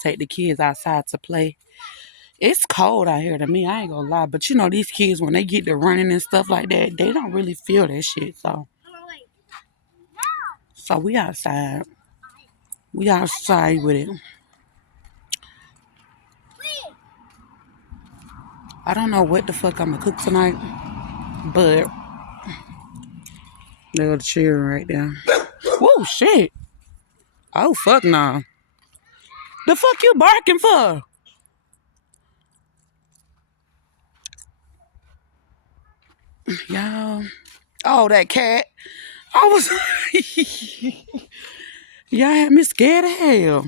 take the kids outside to play. It's cold out here to me, I ain't gonna lie. But you know, these kids, when they get to running and stuff like that, they don't really feel that shit. So we outside. We outside with it. I don't know what the fuck I'm gonna cook tonight, but there's the chair right there. Whoa, shit. Oh, fuck no. The fuck you barking for? Y'all. Oh, that cat. I was. Y'all had me scared of hell.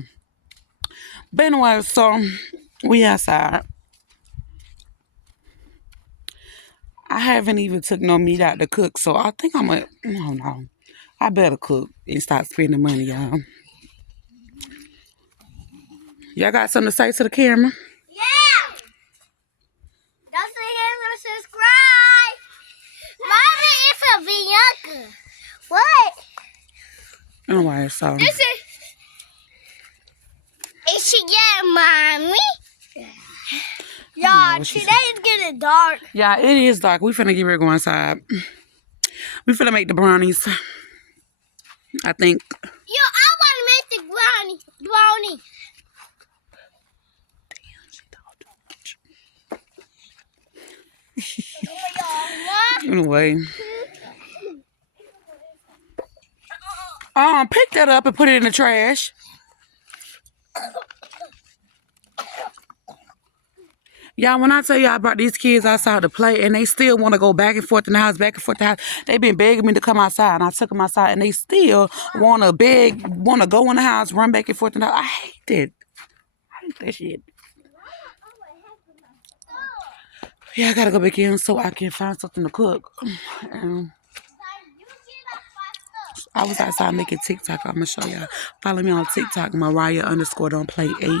But anyway, so we outside. I haven't even took no meat out to cook, so I think I'm a. No, no. I better cook and start spending money, y'all. Y'all got something to say to the camera? Yeah! Don't forget to subscribe! Mommy, it's a Bianca. What? Anyway, so. This is she getting mommy? Y'all, today is getting dark. Yeah, it is dark. We finna get ready to go inside. We finna make the brownies. I think. Yo, I want to make the brownie. Anyway. Pick that up and put it in the trash. Y'all, when I tell you I brought these kids outside to play and they still want to go back and forth in the house, they been begging me to come outside, and I took them outside, and they still want to go in the house, run back and forth in the house. I hate it. I hate that shit. Yeah, I gotta go back in so I can find something to cook. I was outside making TikTok. I'm gonna show y'all. Follow me on TikTok, Mariah_don't play 8.